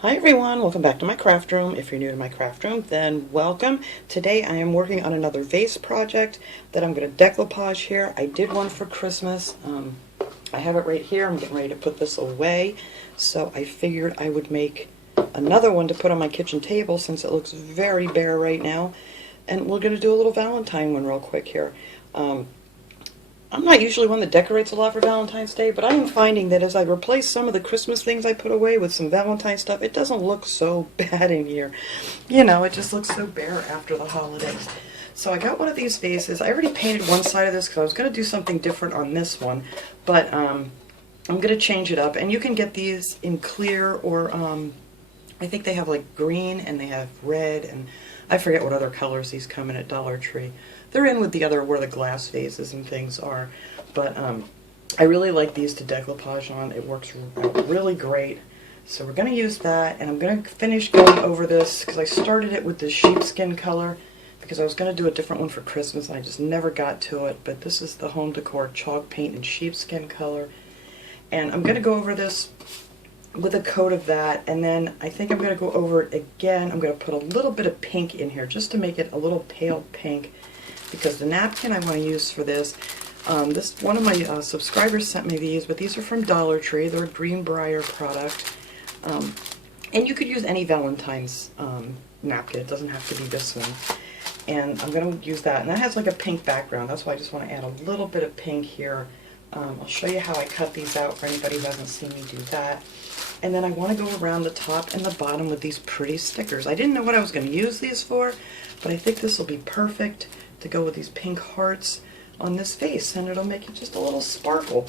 Hi everyone, welcome back to my craft room. If you're new to my craft room, then welcome. Today I am working on another vase project that I'm going to decoupage here. I did one for Christmas. I have it right here. I'm getting ready to put this away. So I figured I would make another one to put on my kitchen table since it looks very bare right now. And we're going to do a little Valentine one real quick here. I'm not usually one that decorates a lot for Valentine's Day, but I am finding that as I replace some of the Christmas things I put away with some Valentine stuff, it doesn't look so bad in here. You know, it just looks so bare after the holidays. So I got one of these vases. I already painted one side of this because I was going to do something different on this one, but I'm going to change it up. And you can get these in clear or I think they have like green and they have red, and I forget what other colors these come in at Dollar Tree. They're in with the other where the glass vases and things are, but I really like these to decoupage on. It works really great. So we're going to use that, and I'm going to finish going over this because I started it with the sheepskin color because I was going to do a different one for Christmas and I just never got to it, but this is the home decor chalk paint in sheepskin color, and I'm going to go over this with a coat of that, and then I think I'm going to go over it again. I'm going to put a little bit of pink in here just to make it a little pale pink, because the napkin I want to use for this, one of my subscribers sent me these, but these are from Dollar Tree. They're a Greenbrier product, and you could use any Valentine's napkin. It doesn't have to be this one. And I'm going to use that, and that has like a pink background. That's why I just want to add a little bit of pink here. I'll show you how I cut these out for anybody who hasn't seen me do that. And then I want to go around the top and the bottom with these pretty stickers. I didn't know what I was going to use these for, but I think this will be perfect to go with these pink hearts on this vase, and it'll make it just a little sparkle.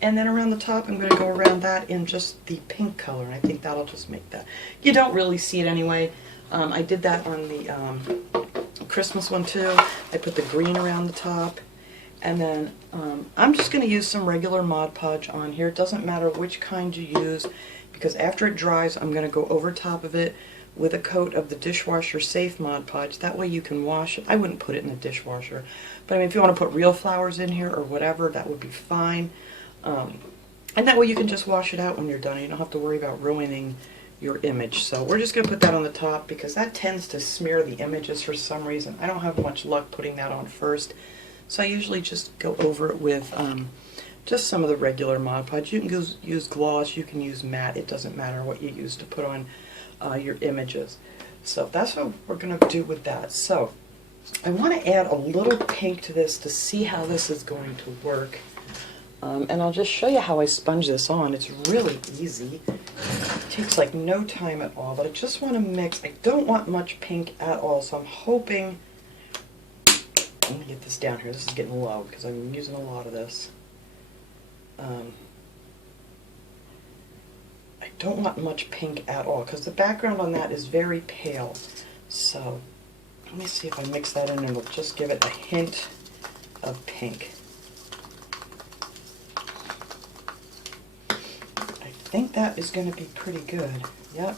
And then around the top I'm going to go around that in just the pink color, and I think that'll just make that. You don't really see it anyway. I did that on the Christmas one too. I put the green around the top. And then I'm just going to use some regular Mod Podge on here. It doesn't matter which kind you use, because after it dries I'm going to go over top of it with a coat of the dishwasher safe Mod Podge. That way you can wash it. I wouldn't put it in the dishwasher, but I mean, if you want to put real flowers in here or whatever, that would be fine. And that way you can just wash it out when you're done. You don't have to worry about ruining your image. So we're just going to put that on the top because that tends to smear the images for some reason. I don't have much luck putting that on first. So I usually just go over it with just some of the regular Mod Podge. You can use gloss, you can use matte, it doesn't matter what you use to put on your images. So that's what we're going to do with that. So I want to add a little pink to this to see how this is going to work. And I'll just show you how I sponge this on. It's really easy. It takes like no time at all, but I just want to mix. I don't want much pink at all, so I'm hoping. Let me get this down here. This is getting low because I'm using a lot of this. I don't want much pink at all because the background on that is very pale. So let me see if I mix that in and it'll just give it a hint of pink. I think that is going to be pretty good. Yep.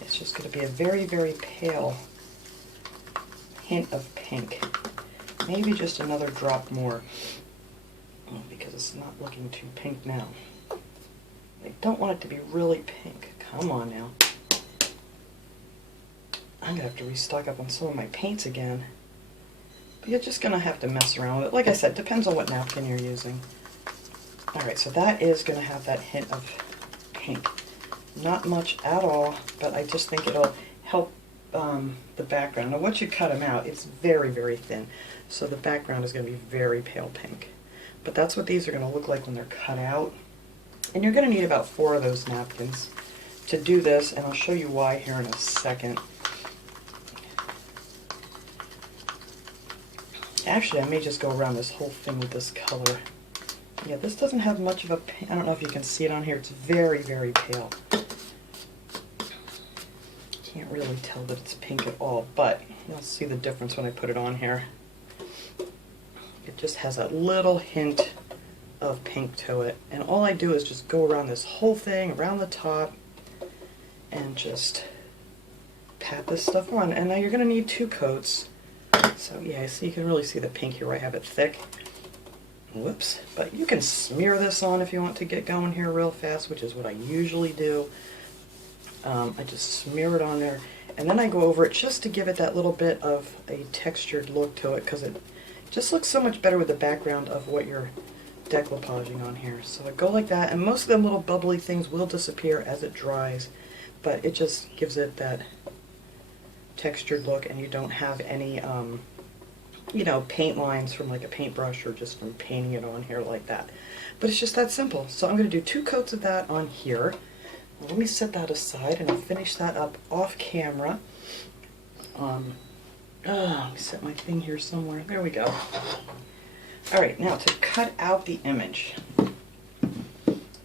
It's just going to be a very, very pale hint of pink. Maybe just another drop more, because it's not looking too pink now. I don't want it to be really pink. Come on now. I'm going to have to restock up on some of my paints again. But you're just going to have to mess around with it. Like I said, depends on what napkin you're using. Alright, so that is going to have that hint of pink. Not much at all, but I just think it'll help the background. Now once you cut them out, it's very, very thin. So the background is going to be very pale pink. But that's what these are going to look like when they're cut out. And you're going to need about 4 of those napkins to do this, and I'll show you why here in a second. Actually, I may just go around this whole thing with this color. Yeah, this doesn't have much of a, I don't know if you can see it on here, it's very, very pale. Can't really tell that it's pink at all, but you'll see the difference when I put it on here. It just has a little hint of pink to it, and all I do is just go around this whole thing, around the top, and just pat this stuff on. And now you're going to need 2 coats. So yeah, so you can really see the pink here where I have it thick. Whoops. But you can smear this on if you want to get going here real fast, which is what I usually do. I just smear it on there, and then I go over it just to give it that little bit of a textured look to it, because it just looks so much better with the background of what you're decoupaging on here. So I go like that, and most of them little bubbly things will disappear as it dries, but it just gives it that textured look, and you don't have any you know, paint lines from like a paintbrush or just from painting it on here like that. But it's just that simple. So I'm going to do 2 coats of that on here. Let me set that aside, and I'll finish that up off camera. Let me set my thing here somewhere. There we go. Alright, now to cut out the image,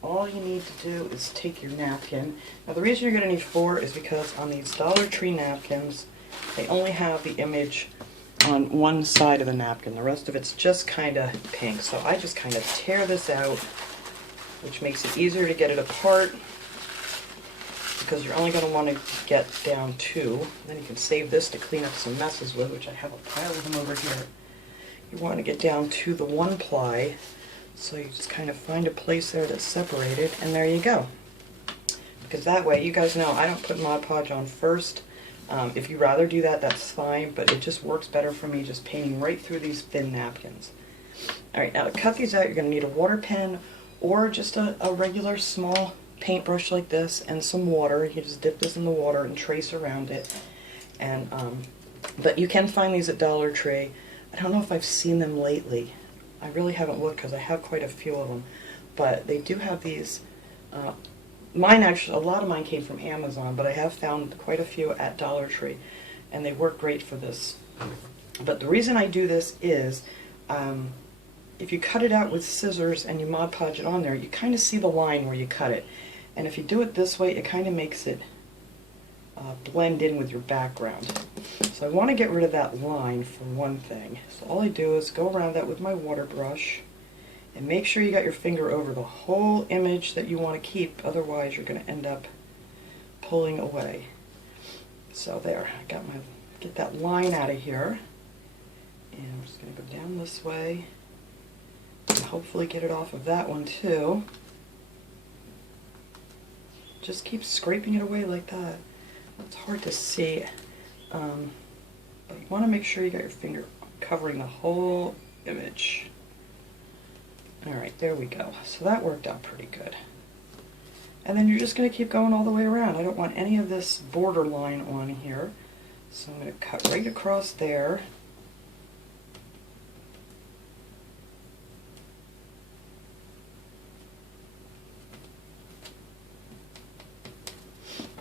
all you need to do is take your napkin. Now the reason you're going to need 4 is because on these Dollar Tree napkins, they only have the image on one side of the napkin. The rest of it's just kind of pink. So I just kind of tear this out, which makes it easier to get it apart, because you're only going to want to get down 2. Then you can save this to clean up some messes with, which I have a pile of them over here. You want to get down to the 1 ply, so you just kind of find a place there that's separated, and there you go. Because that way, you guys know I don't put Mod Podge on first. If you rather do that, that's fine, but it just works better for me just painting right through these thin napkins. Alright, now to cut these out, you're going to need a water pen or just a regular small paintbrush like this and some water. You just dip this in the water and trace around it. And but you can find these at Dollar Tree. I don't know if I've seen them lately. I really haven't looked because I have quite a few of them. But they do have these. Mine actually, a lot of mine came from Amazon, but I have found quite a few at Dollar Tree, and they work great for this. But the reason I do this is, if you cut it out with scissors and you Mod Podge it on there, you kind of see the line where you cut it. And if you do it this way, it kind of makes it blend in with your background. So I want to get rid of that line for one thing. So all I do is go around that with my water brush, and make sure you got your finger over the whole image that you want to keep, otherwise you're going to end up pulling away. So there, I got my, get that line out of here, and I'm just going to go down this way, and hopefully get it off of that one too. Just keep scraping it away like that. It's hard to see, but you want to make sure you got your finger covering the whole image. Alright, there we go. So that worked out pretty good. And then you're just going to keep going all the way around. I don't want any of this border line on here. So I'm going to cut right across there.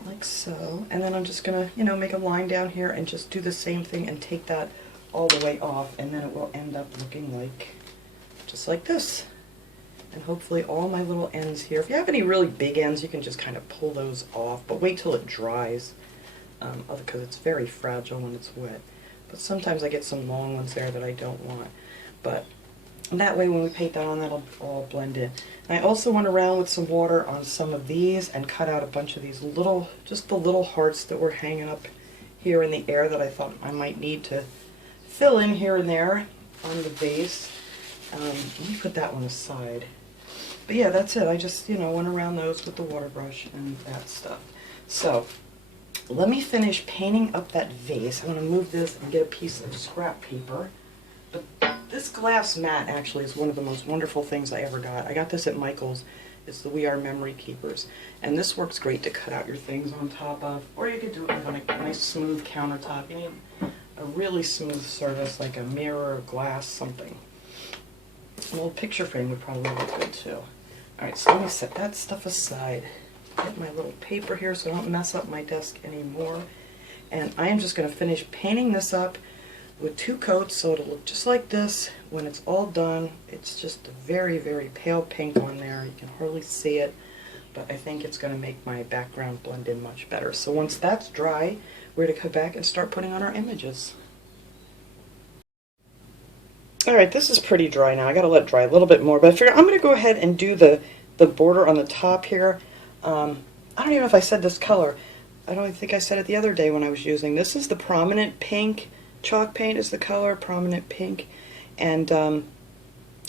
Like so. And then I'm just going to, you know, make a line down here and just do the same thing and take that all the way off. And then it will end up looking like, just like this. And hopefully all my little ends here, if you have any really big ends, you can just kind of pull those off, but wait till it dries, because it's very fragile when it's wet. But sometimes I get some long ones there that I don't want. But that way when we paint that on, that'll all blend in. And I also went around with some water on some of these and cut out a bunch of these little, just the little hearts that were hanging up here in the air that I thought I might need to fill in here and there on the vase. Let me put that one aside. But yeah, that's it. I just, you know, went around those with the water brush and that stuff. So, let me finish painting up that vase. I'm going to move this and get a piece of scrap paper. But this glass mat actually is one of the most wonderful things I ever got. I got this at Michael's. It's the We Are Memory Keepers. And this works great to cut out your things on top of. Or you could do it on a nice smooth countertop. You need a really smooth surface, like a mirror, glass, something. A little picture frame would probably look good too. Alright, so let me set that stuff aside. Get my little paper here so I don't mess up my desk anymore. And I am just going to finish painting this up with 2 coats so it'll look just like this when it's all done. It's just a very, very pale pink on there. You can hardly see it, but I think it's going to make my background blend in much better. So once that's dry, we're going to come back and start putting on our images. Alright, this is pretty dry now. I gotta let it dry a little bit more, but I figure I'm gonna go ahead and do the border on the top here. I don't even know if I said this color. I don't think I said it the other day when I was using. This is the Prominent Pink. Chalk paint is the color, Prominent Pink. And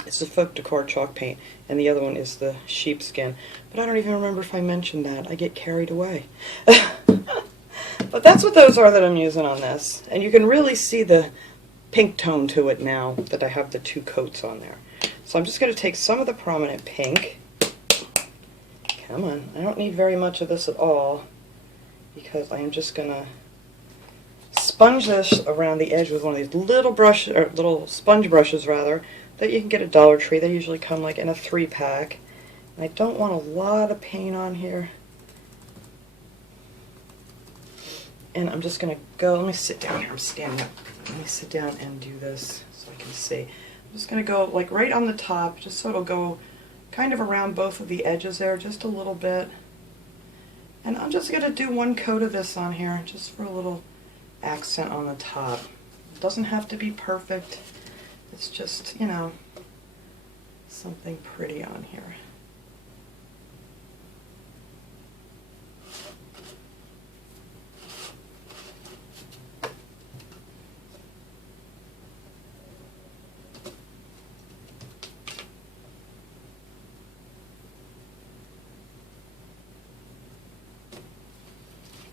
It's the Folk Decor chalk paint, and the other one is the sheepskin. But I don't even remember if I mentioned that. I get carried away. But that's what those are that I'm using on this. And you can really see the pink tone to it now that I have the two coats on there. So I'm just going to take some of the prominent pink. Come on, I don't need very much of this at all, because I am just going to sponge this around the edge with one of these little brush, or little sponge brushes rather, that you can get at Dollar Tree. They usually come like in a 3-pack. And I don't want a lot of paint on here. And I'm just going to go, let me sit down here, I'm standing up. Let me sit down and do this so I can see. I'm just going to go like right on the top, just so it'll go kind of around both of the edges there, just a little bit. And I'm just going to do one coat of this on here, just for a little accent on the top. It doesn't have to be perfect. It's just, you know, something pretty on here.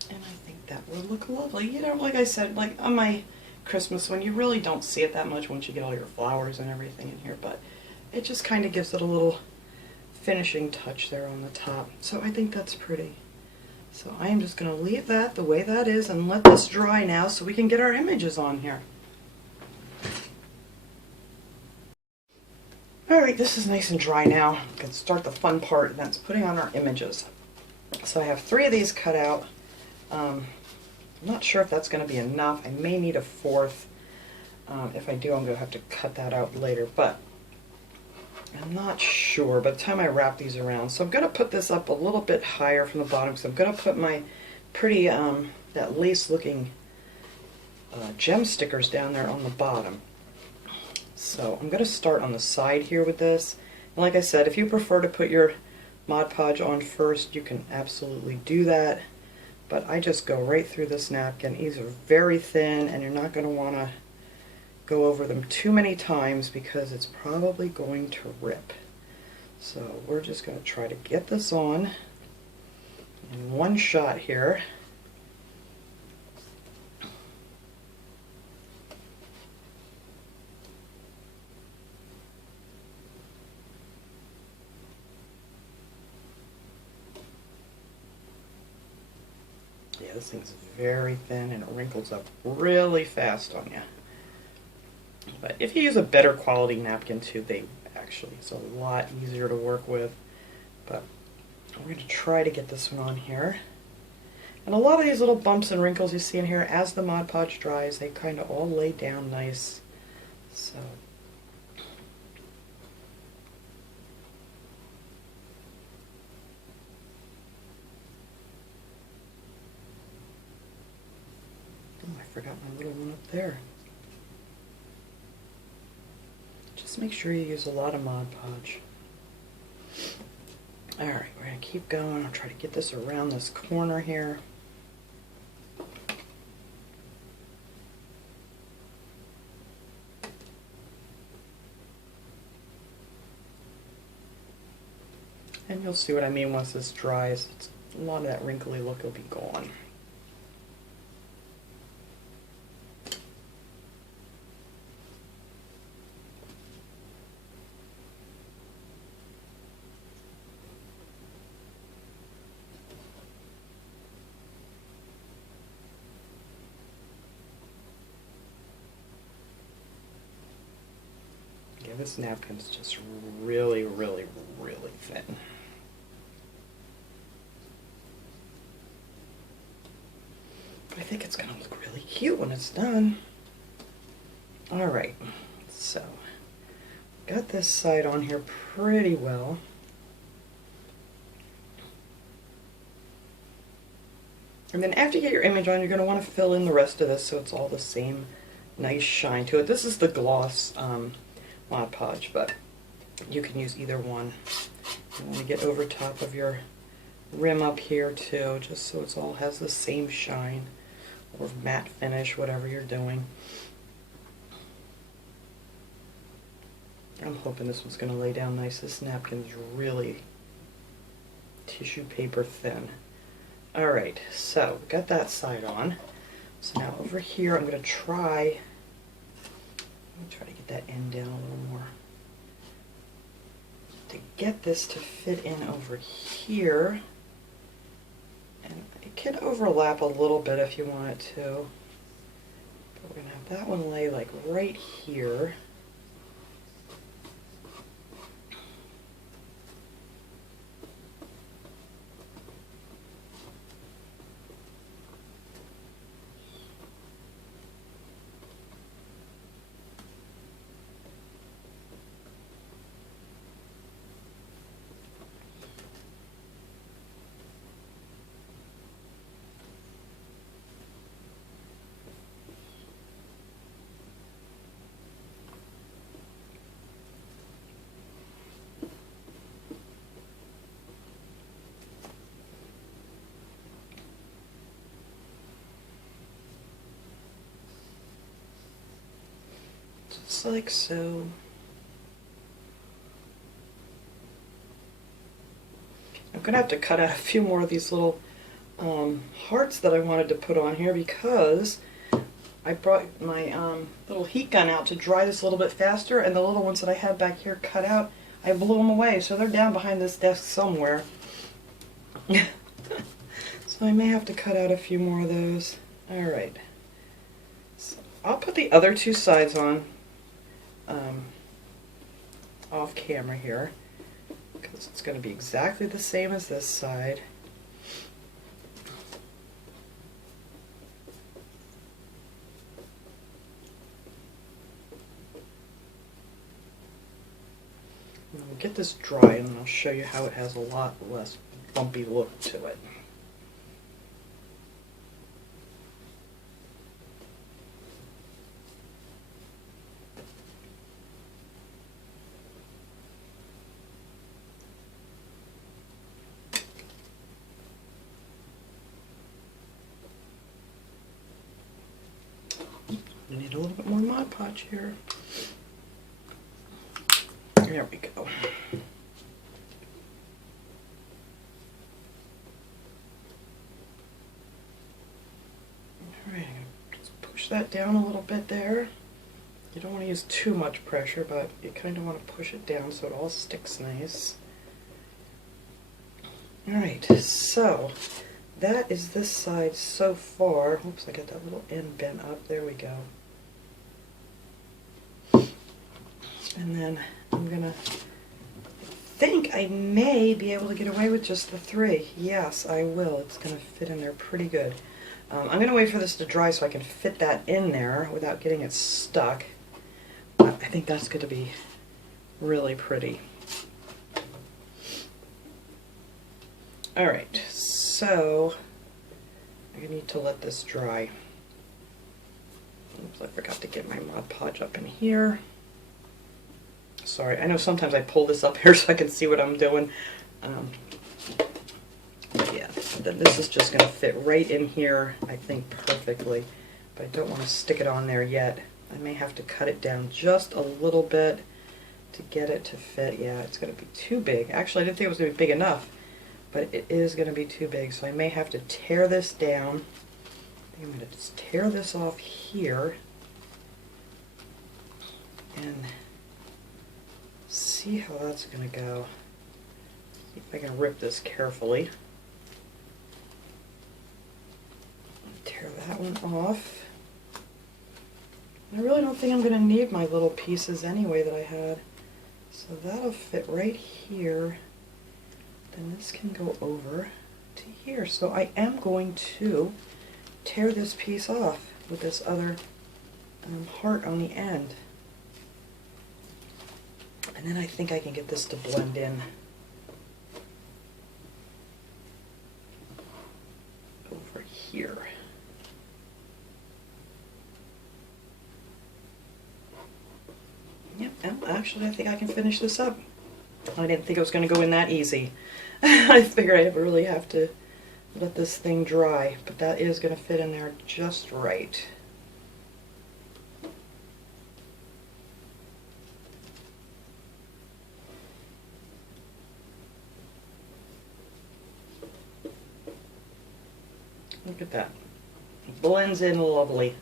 And I think that will look lovely. You know, like I said, like on my Christmas one, you really don't see it that much once you get all your flowers and everything in here, but it just kind of gives it a little finishing touch there on the top. So I think that's pretty. So I am just going to leave that the way that is and let this dry now so we can get our images on here. Alright, this is nice and dry now. We can start the fun part, and that's putting on our images. So I have 3 of these cut out. I'm not sure if that's going to be enough. I may need a 4th. If I do, I'm going to have to cut that out later, but I'm not sure by the time I wrap these around. So I'm going to put this up a little bit higher from the bottom, so I'm going to put my pretty, that lace looking gem stickers down there on the bottom. So I'm going to start on the side here with this. And like I said, if you prefer to put your Mod Podge on first, you can absolutely do that. But I just go right through this napkin. These are very thin, and you're not going to want to go over them too many times because it's probably going to rip. So we're just going to try to get this on in one shot here. Yeah, this thing's very thin and it wrinkles up really fast on you. But if you use a better quality napkin too, it's a lot easier to work with. But we're going to try to get this one on here. And a lot of these little bumps and wrinkles you see in here, as the Mod Podge dries, they kind of all lay down nice. So I forgot my little one up there. Just make sure you use a lot of Mod Podge. Alright, we're going to keep going. I'll try to get this around this corner here. And you'll see what I mean once this dries. A lot of that wrinkly look will be gone. Yeah, this napkin's just really, really, really thin. But I think it's going to look really cute when it's done. Alright, so got this side on here pretty well. And then after you get your image on, you're going to want to fill in the rest of this so it's all the same nice shine to it. This is the gloss Mod Podge, but you can use either one. You want to get over top of your rim up here too, just so it all has the same shine or matte finish, whatever you're doing. I'm hoping this one's going to lay down nice. This napkin's really tissue paper thin. Alright, so we got that side on. So now over here I'm going to try to get that end down a little more. To get this to fit in over here. And it can overlap a little bit if you want it to. But we're going to have that one lay like right here. Just like so. I'm going to have to cut out a few more of these little hearts that I wanted to put on here because I brought my little heat gun out to dry this a little bit faster, and the little ones that I had back here cut out, I blew them away, so they're down behind this desk somewhere. So I may have to cut out a few more of those. Alright. So I'll put the other two sides on off camera here, because it's going to be exactly the same as this side. And we'll get this dry and then I'll show you how it has a lot less bumpy look to it. I need a little bit more Mod Podge here. There we go. Alright, just push that down a little bit there. You don't want to use too much pressure, but you kind of want to push it down so it all sticks nice. Alright, so that is this side so far. Oops, I got that little end bent up. There we go. And then I'm going to think I may be able to get away with just the three. Yes, I will. It's going to fit in there pretty good. I'm going to wait for this to dry so I can fit that in there without getting it stuck. I think that's going to be really pretty. Alright, so I need to let this dry. Oops, I forgot to get my Mod Podge up in here. Sorry, I know sometimes I pull this up here so I can see what I'm doing. Yeah, then this is just going to fit right in here, I think, perfectly. But I don't want to stick it on there yet. I may have to cut it down just a little bit to get it to fit. Yeah, it's going to be too big. Actually, I didn't think it was going to be big enough, but it is going to be too big. So I may have to tear this down. I think I'm going to just tear this off here and see how that's going to go. See if I can rip this carefully. Tear that one off. I really don't think I'm going to need my little pieces anyway that I had. So that'll fit right here. Then this can go over to here. So I am going to tear this piece off with this other heart on the end. And then I think I can get this to blend in over here. Yep, actually I think I can finish this up. I didn't think it was going to go in that easy. I figured I really have to let this thing dry, but that is going to fit in there just right. at that. It blends in lovely.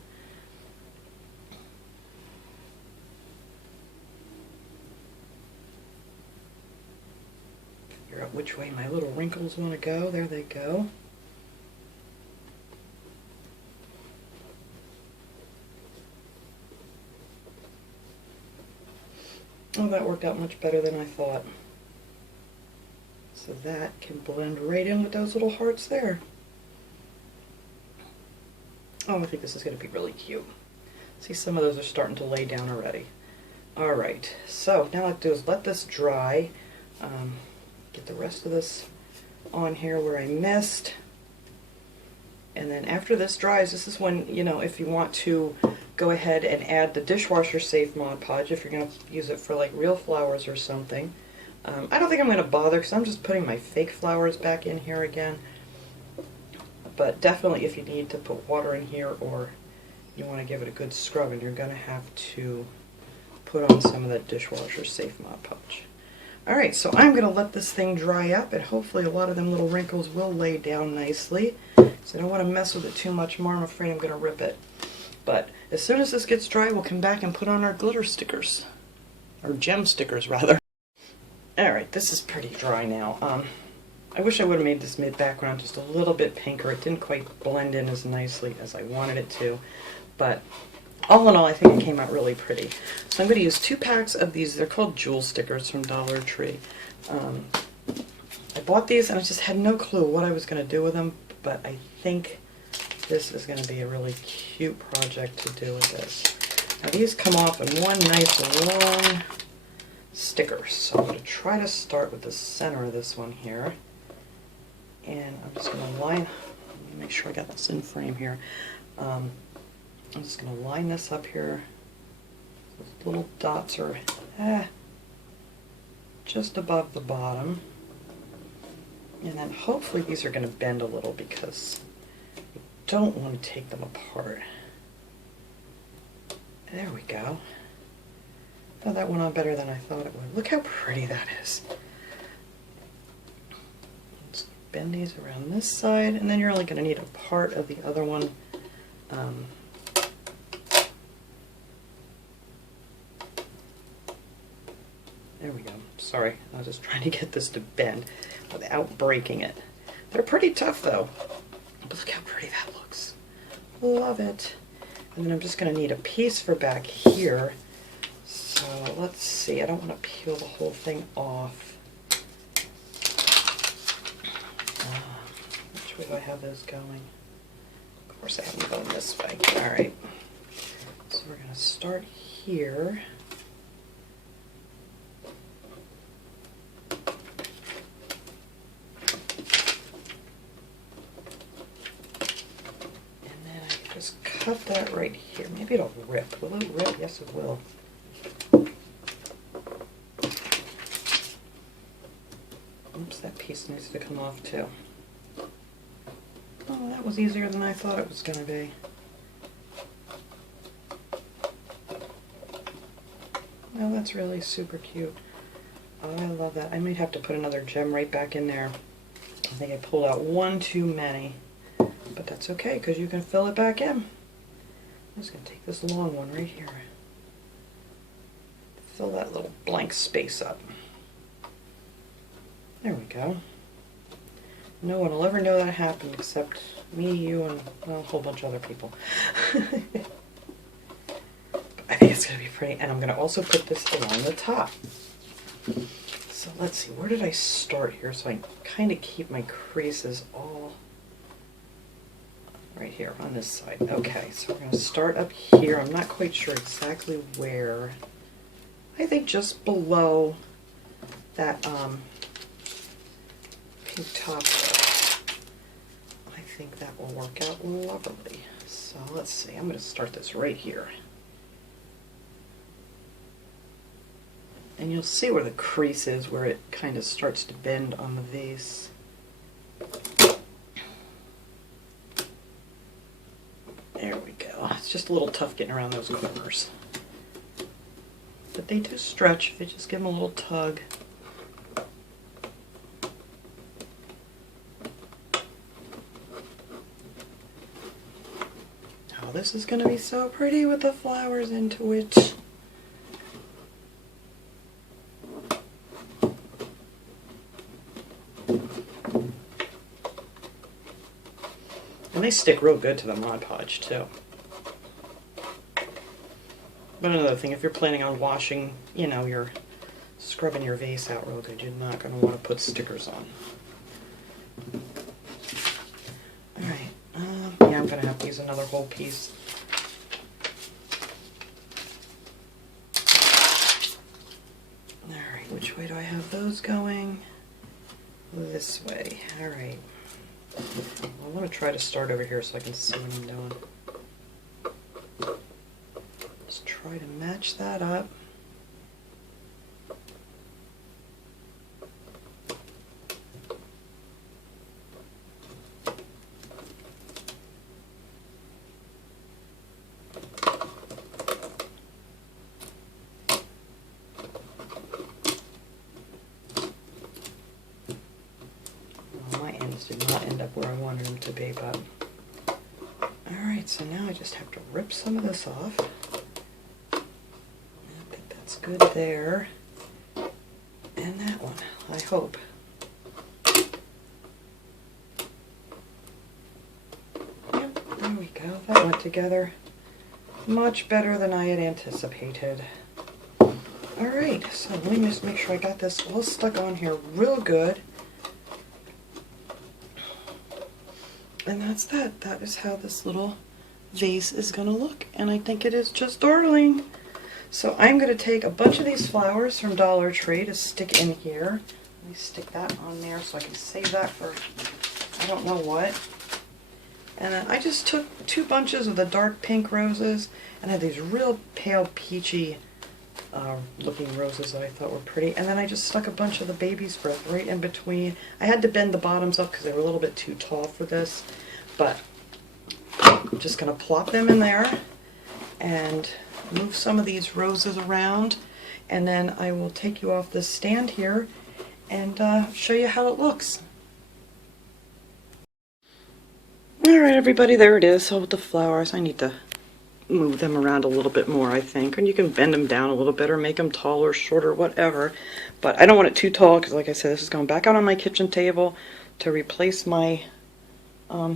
Figure out which way my little wrinkles want to go. There they go. Oh, that worked out much better than I thought. So that can blend right in with those little hearts there. Oh, I think this is going to be really cute. See, some of those are starting to lay down already. Alright, so now what I'll do is let this dry. Get the rest of this on here where I missed. And then after this dries, this is when, you know, if you want to go ahead and add the dishwasher safe Mod Podge, if you're going to use it for like real flowers or something. I don't think I'm going to bother because I'm just putting my fake flowers back in here again. But definitely if you need to put water in here or you want to give it a good scrub, and you're going to have to put on some of that dishwasher safe Mod Podge. Alright, so I'm going to let this thing dry up, and hopefully a lot of them little wrinkles will lay down nicely. So I don't want to mess with it too much more. I'm afraid I'm going to rip it. But as soon as this gets dry, we'll come back and put on our glitter stickers. Or gem stickers, rather. Alright, this is pretty dry now. I wish I would have made this mid-background just a little bit pinker. It didn't quite blend in as nicely as I wanted it to. But all in all, I think it came out really pretty. So I'm going to use 2 packs of these. They're called jewel stickers from Dollar Tree. I bought these and I just had no clue what I was going to do with them, but I think this is going to be a really cute project to do with this. Now these come off in one nice long sticker, so I'm going to try to start with the center of this one here. And I'm just going to line, let me make sure I got this in frame here. I'm just going to line this up here. Those little dots are just above the bottom. And then hopefully these are going to bend a little because I don't want to take them apart. There we go. Oh, that went on better than I thought it would. Look how pretty that is. Let's bend these around this side, and then you're only going to need a part of the other one. There we go. Sorry, I was just trying to get this to bend without breaking it. They're pretty tough though. But look how pretty that looks. Love it. And then I'm just going to need a piece for back here. So let's see. I don't want to peel the whole thing off. Which way do I have those going? Of course I have them going this way. Alright. So we're going to start here. Cut that right here. Maybe it'll rip. Will it rip? Yes, it will. Oops, that piece needs to come off too. Oh, that was easier than I thought it was going to be. Oh, that's really super cute. Oh, I love that. I might have to put another gem right back in there. I think I pulled out one too many. But that's okay, because you can fill it back in. I'm just going to take this long one right here. Fill that little blank space up. There we go. No one will ever know that happened except me, you, and well, a whole bunch of other people. I think it's going to be pretty. And I'm going to also put this along the top. So let's see, where did I start here so I can kind of keep my creases all right here on this side. Okay, so we're going to start up here. I'm not quite sure exactly where. I think just below that pink top there. I think that will work out lovely. So let's see, I'm going to start this right here. And you'll see where the crease is, where it kind of starts to bend on the vase. There we go. It's just a little tough getting around those corners. But they do stretch if you just give them a little tug. this is going to be so pretty with the flowers into it. And they stick real good to the Mod Podge too. But another thing, if you're planning on washing, you know, you're scrubbing your vase out real good, you're not going to want to put stickers on. Alright, yeah, I'm going to have to use another whole piece. Alright, which way do I have those going? This way. Alright. I want to try to start over here so I can see what I'm doing. Just try to match that up. Did not end up where I wanted them to be, but alright, so now I just have to rip some of this off. I think that's good there. And that one, I hope. Yep, there we go. That went together much better than I had anticipated. Alright, so let me just make sure I got this all stuck on here real good. And that's that. That is how this little vase is going to look. And I think it is just darling. So I'm going to take a bunch of these flowers from Dollar Tree to stick in here. Let me stick that on there so I can save that for I don't know what. And then I just took 2 bunches of the dark pink roses and I had these real pale peachy looking roses that I thought were pretty. And then I just stuck a bunch of the baby's breath right in between. I had to bend the bottoms up because they were a little bit too tall for this. But I'm just going to plop them in there and move some of these roses around. And then I will take you off this stand here and show you how it looks. Alright everybody, there it is. So with the flowers, I need to move them around a little bit more, I think. And you can bend them down a little bit or make them taller, shorter, whatever. But I don't want it too tall because, like I said, this is going back out on my kitchen table to replace my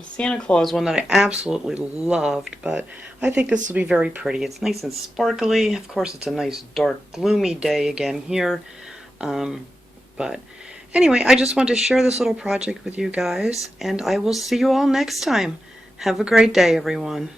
Santa Claus one that I absolutely loved. But I think this will be very pretty. It's nice and sparkly. Of course, it's a nice, dark, gloomy day again here. But anyway, I just want to share this little project with you guys. And I will see you all next time. Have a great day, everyone.